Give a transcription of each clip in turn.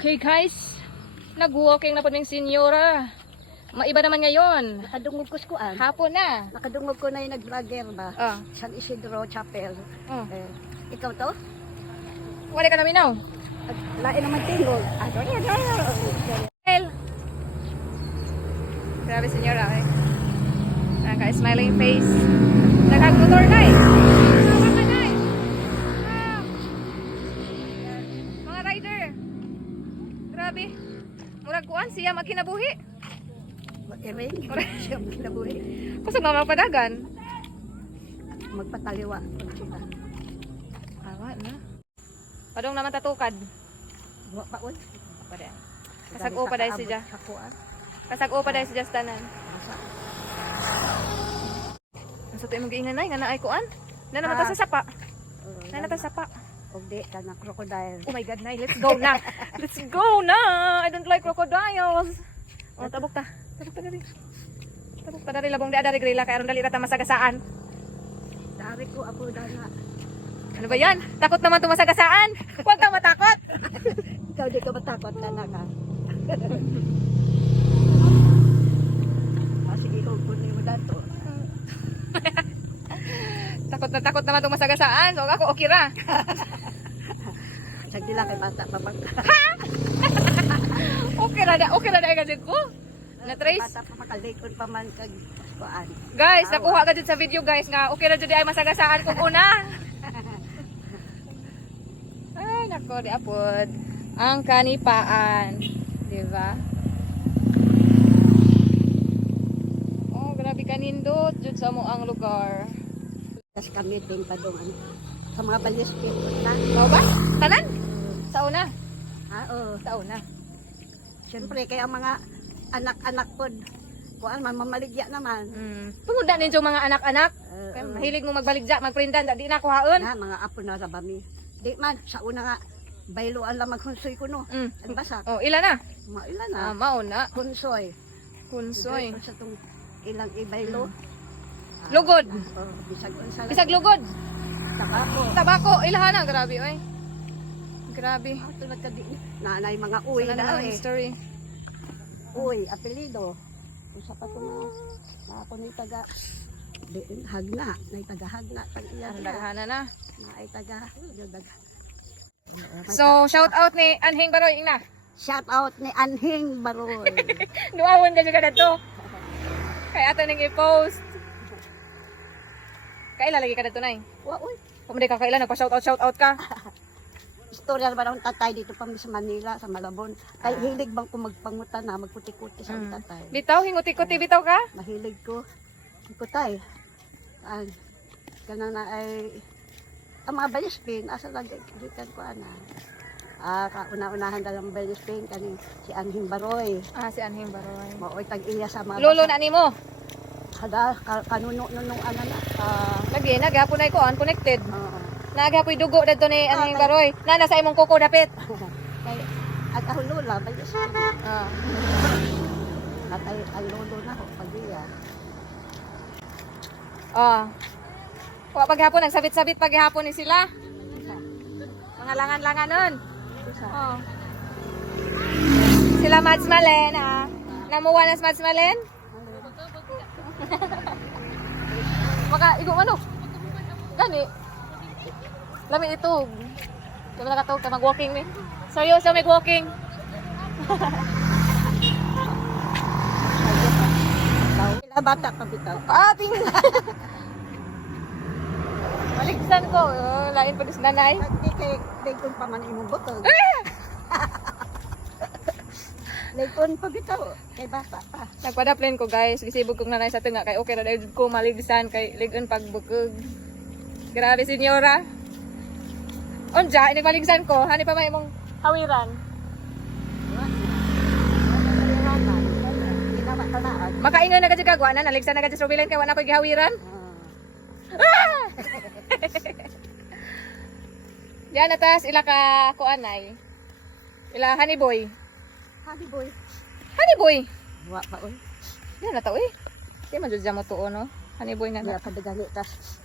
Okay guys, nag-walking na po ng senyora. Maiba naman ngayon. Nakadungog ko skuan. Hapon na. Nakadungog ko na yung nag-vlogger ba? San Isidro Chapel. Ikaw to? Wala ka namin now. Lain naman tingog. Grabe senyora eh. Naka-smiling face. Nag-motor na eh. Mga rider. Grabe. Murag kuan siya magkinabuhi. Iring. Siya kinabuhi. Kusog na magpadagan. Magpataliwa. Awa na. Padong naman tatukad. Buwa pa on. Pada. Kasag-o pa dahil siya. Kasag-o pa dahil siya sa tanan. Nasa ito yung mag-iinganay. Nga na ay kuan. Na naman ta sa sapa. Na naman ta sa sapa. Ugdi ka na crocodile. Oh my God, Nay. Let's go na. Let's go na. I don't like crocodiles. Oh, tabok ta. Tabok ta dari. Tabok ta dari. Labong di adari grila. Kaya aron dali rata masagasaan. Dari ko ako dana. Ano ba yan? Takot naman tumasagasaan. Huwag kang matakot. Ikaw di ka matakot na ka. Sige, kunin mo dato. Takot naman tumasagasaan. So ako, okay ra. Sagdi lang kay bata babag. Okay ra da kasi ko. Na trace. Bata pa makalikod pa man kag kuan. Guys, nakuha ka dyan sa video guys nga okay ra dyan ay masagasaan kung una. Ay, nako, di apod. Ang kanipaan. Diba? Oh, grabe kanindot. Dyan sa mo ang lugar. Kasi kami din pa doon sa mga baliskin na. Mau ba? Tanan? Sa una? Oo. Sa una. Siyempre, kaya mga anak-anak po, kuan man, mamaligya naman. Tungod na ninyo mga anak-anak. Kaya mahilig mo magbaligya, magprindan. Di na kuhaon. Na, mga apo na rabami. Di man, sa una nga, bayloan lang maghunsoy ko no. Ang basa. Oh, ilan na? Mailan na. Mauna. Hunsoy. Kunsoy. Sa itong ilang ibaylo. Lugod. Bisag unsa. Bisag lugod. Tabako. Tabako. Ilahan na. Grabe, oy. Grabe. Tulad ka di. Nanay mga uy Sana na naman yung story. Uy, apelido. Usa pa to na ako ni taga hagna, nay taga hagna tag iya. Ang daghana na. Na ay taga daga. So, shout out ni Anhing Baroy ina. Shout out ni Anhing Baroy. Duawon ka juga dito. Kay ato ning i-post. Kaila lagi ka dito nay. Wa uy. Kung ka kaila nagpa-shout out ka. Istorya ba ng tatay dito pa sa Manila, sa Malabon. Kay hilig bang ko magpangutan na magputi-kuti sa tatay. Bitaw hinguti-kuti bitaw ka? Mahilig ko. Kutay. Kana na ay ang mga balispin asa lagi gikan ko ana. Kauna-unahan dalang balispin kani si Anhing Baroy. Si Anhing Baroy. Maoy tag iya sa mga Lolo na nimo. Kada kanuno-nunong ana na. Lagi nagapon ay ko unconnected. Oo. Nagapoy dugo dito ni Anhing Baroy. Nana sa imong kuko dapit. Kay at ang lula balispin. At ay lolo na ko pag iya. Wa paghapon nagsabit-sabit paghapon ni sila. Mga langan-langanon. Sila Mads Malen Namuwa na si Mads Malen? Maka igo ano? Gani. Lami ito. Kaya nakatawag ka mag-walking ni. Seryoso mag-walking. Bata pa bitaw. Tingin. Maligsan ko. Lain pa sa nanay. Hindi kay dayton pa man imong butog. Dayton pa bitaw kay bata pa. Nagpadaplen ko guys. Gisibog kong nanay sa tunga. Kay okay na dahil ko maligsan. Kay ligon pagbukog. Grabe senyora. Onja, inigmaligsan ko. Hani pa may imong hawiran. Makaingon na ka dyan kagwa na. Naligsan na ka dyan Robilen. Kaya wala ko gihawiran. Diyan atas ila ka kuanay. Ila honey boy. Honey boy. Honey boy. Wa pa oy. Diyan na ta oy. Di man jud mo tuo no. Honey boy na. Wala ka dagali tas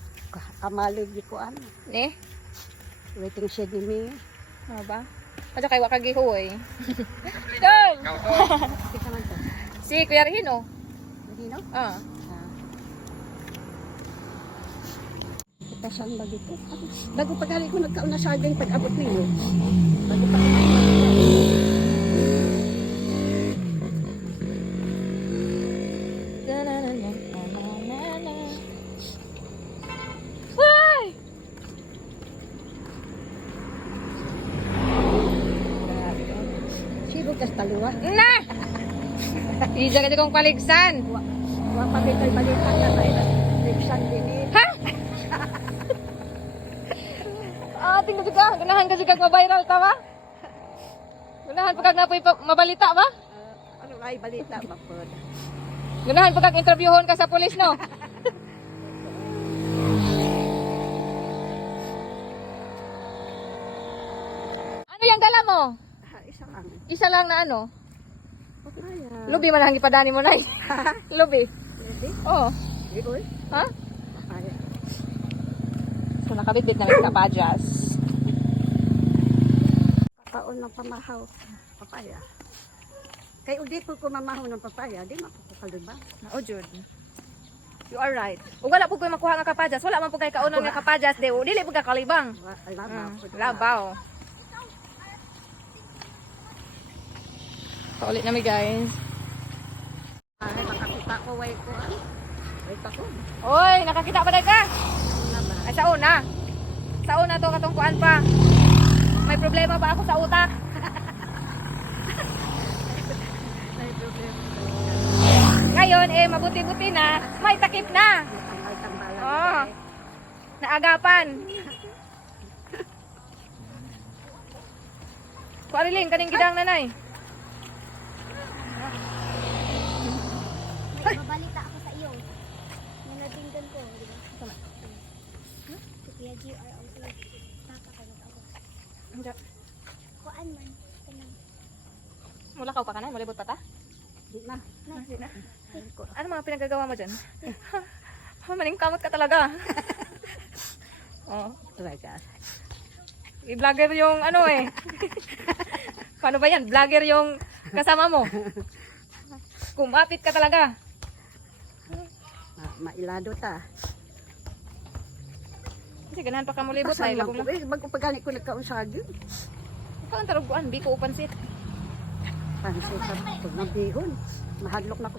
kamalig di ko ano. Ni. Waiting shed ni me. Ano ba? Adya kay wakagihoy. Girl! Sige naman to. Si Kuya Regino. Hindi, no? Ah. Itasan ba dito? Bago pag-hali ko nagkauna sa akin pag-abot ninyo. Bago pa Ay! sibog kas taliwa. Na! Ija ka kong paligsan. Wa pa kita'y balita ka tayo. Nagsan din eh. Ha? Tingnan juga. Ganahan ka juga ma-viral ta ba? Ganahan pa kag napoy mabalita ba? Ano ay balita ba po? Ganahan pa kag interviewon ka sa pulis no? Ano yung dala mo? Isa lang. Isa lang na ano? Papaya. Lubi man ang ipadani mo na. Lubi. Ready? Oo. Iboy? Ha? Papaya. So nakabitbit namin kapadyas. Kakaon ng pamahaw. Papaya. Kay udi po ko mamahaw ng papaya, di makukukalibang. Oh, Jude. You are right. Ug wala po ko makuha nga kapadyas, wala man po kay kaunon nga kapadyas, dili po ka kalibang. Labaw. Labaw. Paulit namin guys. Ay, makakita ko, way ko. Way pa ko. Oy, nakakita pa na ka? Una ba? Ay, sa una. Sa una to, katungkuan pa. May problema pa ako sa utak. May problema. Ngayon, mabuti-buti na, may takip na. Tambal-tambalan. Oo. Naagapan. Kuariling, kaning gidang nanay. May babalita ako sa iyo. Nanatinggan ko, di ba? Si Kuya GR also. Nakakakalot ako. Kuan man. Kanang. Mula ka pa ka na? Mulibot pa ta? Di na. Hindi na. Ano mga pinagagawa mo dyan? Maning kamot ka talaga. Oh. Talaga. I-vlogger yung ano eh. Paano ba yan? Vlogger yung kasama mo. Kumapit ka talaga. Mailado ta. Kasi ganahan pa ka mulibot. Pasan Ay, lang labong ko. lang. Bago pagkani ko nagkausagyo. Ikaw ang taruguan. Biko upansit. Pansin sa pag nabihon. Mahadlok na ko